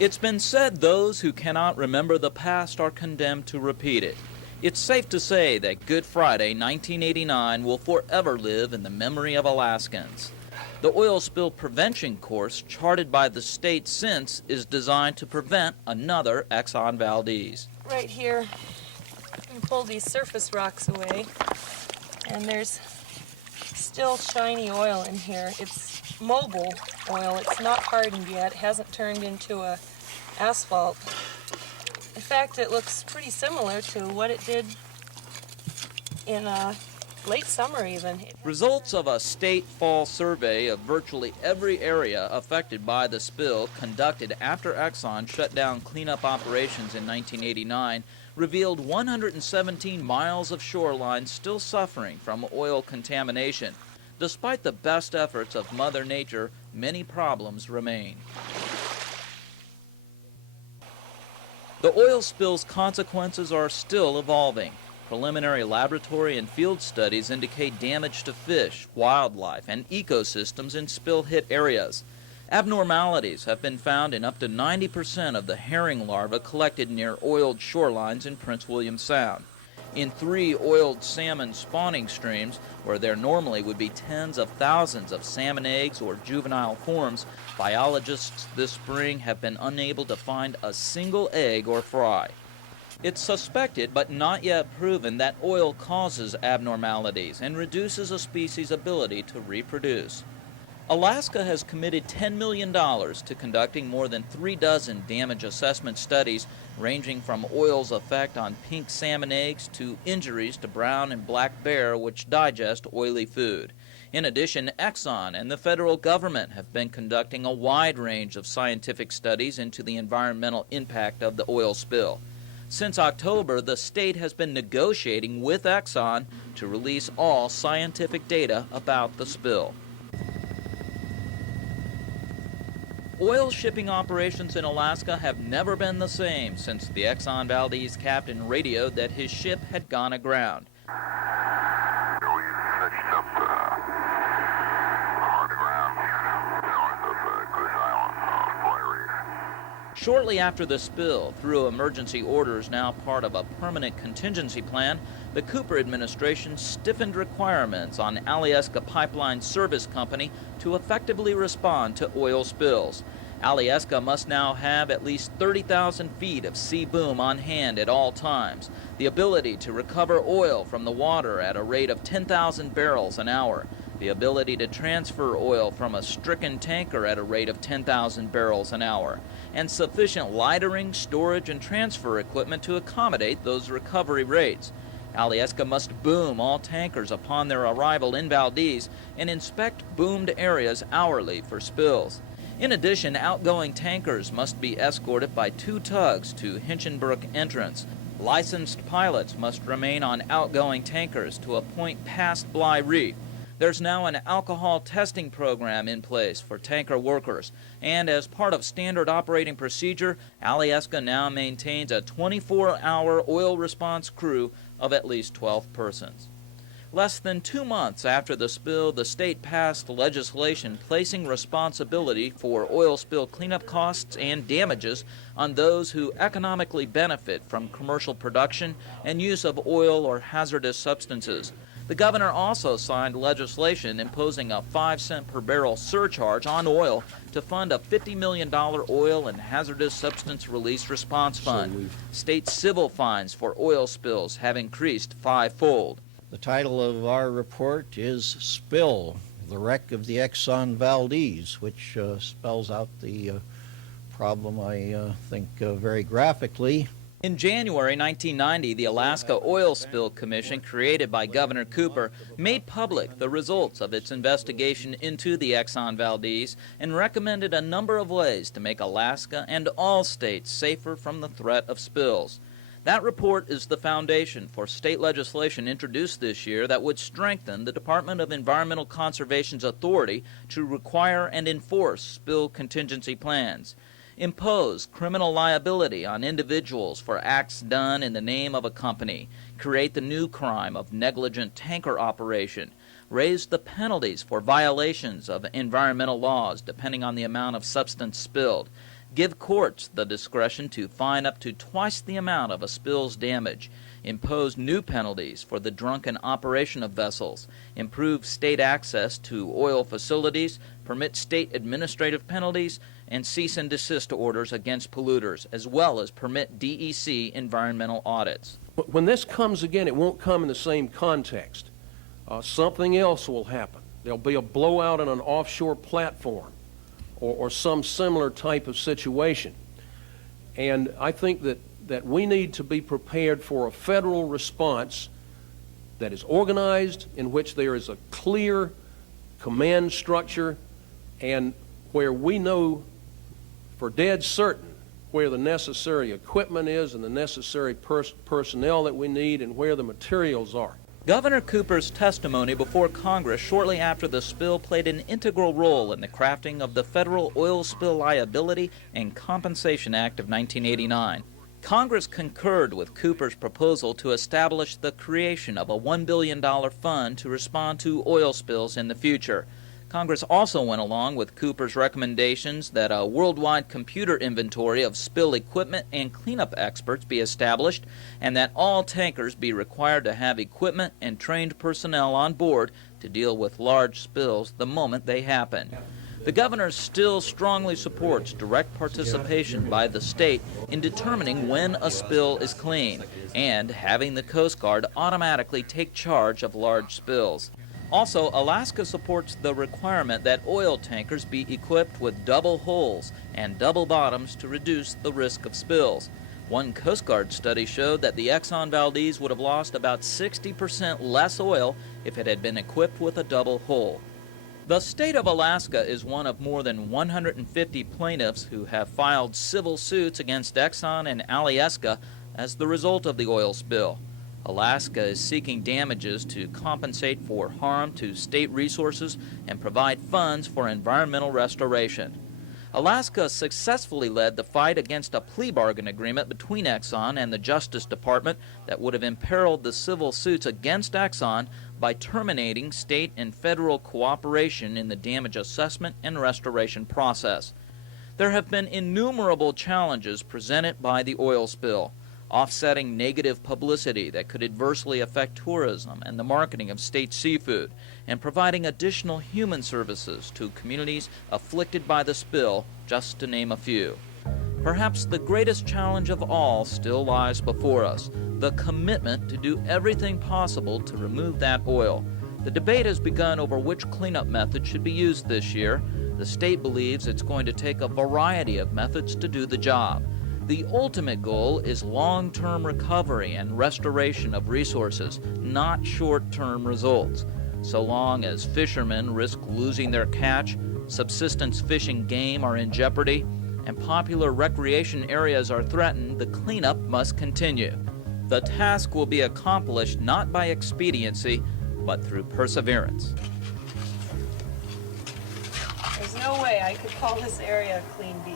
It's been said those who cannot remember the past are condemned to repeat it. It's safe to say that Good Friday 1989 will forever live in the memory of Alaskans. The oil spill prevention course charted by the state since is designed to prevent another Exxon Valdez. Right here, you can pull these surface rocks away, and there's still shiny oil in here. It's mobile oil. It's not hardened yet. It hasn't turned into a asphalt. In fact, it looks pretty similar to what it did in late summer even. Results of a state fall survey of virtually every area affected by the spill conducted after Exxon shut down cleanup operations in 1989 revealed 117 miles of shoreline still suffering from oil contamination. Despite the best efforts of Mother Nature, many problems remain. The oil spill's consequences are still evolving. Preliminary laboratory and field studies indicate damage to fish, wildlife, and ecosystems in spill-hit areas. Abnormalities have been found in up to 90% of the herring larvae collected near oiled shorelines in Prince William Sound. In 3 oiled salmon spawning streams, where there normally would be tens of thousands of salmon eggs or juvenile forms, biologists this spring have been unable to find a single egg or fry. It's suspected, but not yet proven, that oil causes abnormalities and reduces a species' ability to reproduce. Alaska has committed $10 million to conducting more than 3 dozen damage assessment studies, ranging from oil's effect on pink salmon eggs to injuries to brown and black bear, which digest oily food. In addition, Exxon and the federal government have been conducting a wide range of scientific studies into the environmental impact of the oil spill. Since October, the state has been negotiating with Exxon to release all scientific data about the spill. Oil shipping operations in Alaska have never been the same since the Exxon Valdez captain radioed that his ship had gone aground. We fetched up hard ground north of Goose Island, Fly Reef. Shortly after the spill, through emergency orders now part of a permanent contingency plan, the Cooper administration stiffened requirements on Alyeska Pipeline Service Company to effectively respond to oil spills. Alyeska must now have at least 30,000 feet of sea boom on hand at all times, the ability to recover oil from the water at a rate of 10,000 barrels an hour, the ability to transfer oil from a stricken tanker at a rate of 10,000 barrels an hour, and sufficient lightering, storage, and transfer equipment to accommodate those recovery rates. Alyeska must boom all tankers upon their arrival in Valdez and inspect boomed areas hourly for spills. In addition, outgoing tankers must be escorted by 2 tugs to Hinchinbrook entrance. Licensed pilots must remain on outgoing tankers to a point past Bly Reef. There's now an alcohol testing program in place for tanker workers, and as part of standard operating procedure, Alyeska now maintains a 24-hour oil response crew of at least 12 persons. Less than 2 months after the spill, the state passed legislation placing responsibility for oil spill cleanup costs and damages on those who economically benefit from commercial production and use of oil or hazardous substances. The governor also signed legislation imposing a 5-cent per barrel surcharge on oil to fund a $50 million oil and hazardous substance release response fund. State civil fines for oil spills have increased 5-fold. The title of our report is Spill, the Wreck of the Exxon Valdez, which spells out the problem, I think, very graphically. In January 1990, the Alaska Oil Spill Commission, created by Governor Cooper, made public the results of its investigation into the Exxon Valdez and recommended a number of ways to make Alaska and all states safer from the threat of spills. That report is the foundation for state legislation introduced this year that would strengthen the Department of Environmental Conservation's authority to require and enforce spill contingency plans, impose criminal liability on individuals for acts done in the name of a company, create the new crime of negligent tanker operation, raise the penalties for violations of environmental laws depending on the amount of substance spilled, give courts the discretion to fine up to twice the amount of a spill's damage, impose new penalties for the drunken operation of vessels, improve state access to oil facilities, permit state administrative penalties, and cease and desist orders against polluters, as well as permit DEC environmental audits. When this comes again, it won't come in the same context. Something else will happen. There'll be a blowout on an offshore platform or some similar type of situation. And I think that we need to be prepared for a federal response that is organized, in which there is a clear command structure, and where we know for dead certain where the necessary equipment is and the necessary personnel that we need and where the materials are. Governor Cooper's testimony before Congress shortly after the spill played an integral role in the crafting of the Federal Oil Spill Liability and Compensation Act of 1989. Congress concurred with Cooper's proposal to establish the creation of a $1 billion fund to respond to oil spills in the future. Congress also went along with Cooper's recommendations that a worldwide computer inventory of spill equipment and cleanup experts be established, and that all tankers be required to have equipment and trained personnel on board to deal with large spills the moment they happen. The governor still strongly supports direct participation by the state in determining when a spill is clean and having the Coast Guard automatically take charge of large spills. Also, Alaska supports the requirement that oil tankers be equipped with double hulls and double bottoms to reduce the risk of spills. One Coast Guard study showed that the Exxon Valdez would have lost about 60% less oil if it had been equipped with a double hull. The state of Alaska is one of more than 150 plaintiffs who have filed civil suits against Exxon and Alyeska as the result of the oil spill. Alaska is seeking damages to compensate for harm to state resources and provide funds for environmental restoration. Alaska successfully led the fight against a plea bargain agreement between Exxon and the Justice Department that would have imperiled the civil suits against Exxon by terminating state and federal cooperation in the damage assessment and restoration process. There have been innumerable challenges presented by the oil spill, offsetting negative publicity that could adversely affect tourism and the marketing of state seafood, and providing additional human services to communities afflicted by the spill, just to name a few. Perhaps the greatest challenge of all still lies before us, the commitment to do everything possible to remove that oil. The debate has begun over which cleanup method should be used this year. The state believes it's going to take a variety of methods to do the job. The ultimate goal is long-term recovery and restoration of resources, not short-term results. So long as fishermen risk losing their catch, subsistence fishing game are in jeopardy, and popular recreation areas are threatened, the cleanup must continue. The task will be accomplished not by expediency, but through perseverance. There's no way I could call this area a clean beach.